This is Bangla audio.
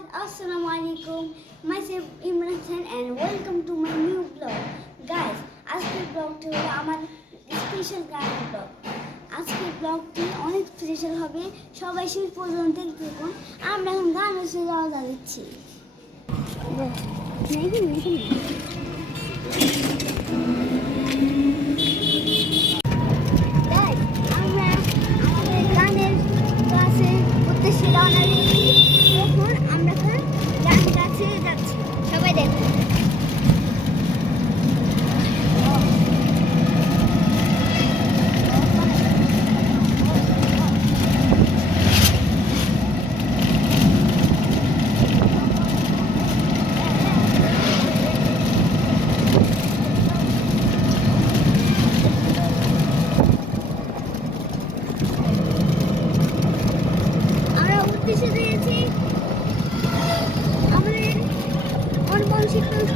guys, Assalamualaikum. Myself Imran Khan and welcome to my new vlog. Guys, আজকের ব্লগটি হলো আমার স্পেশাল গান ব্লগ। আজকের ব্লগটি অনেক স্পেশাল হবে, সবাই শেষ পর্যন্ত দেখুন। আমরা এখন গান হচ্ছে যাওয়া দিচ্ছি। আমরা আমাদের গানের ক্লাসে উদ্দেশ্যে রওনা দিয়েছি। তখন আমরা এখন গান গাছে যাচ্ছি, সবাই দেখুন। আমাদের শিক্ষক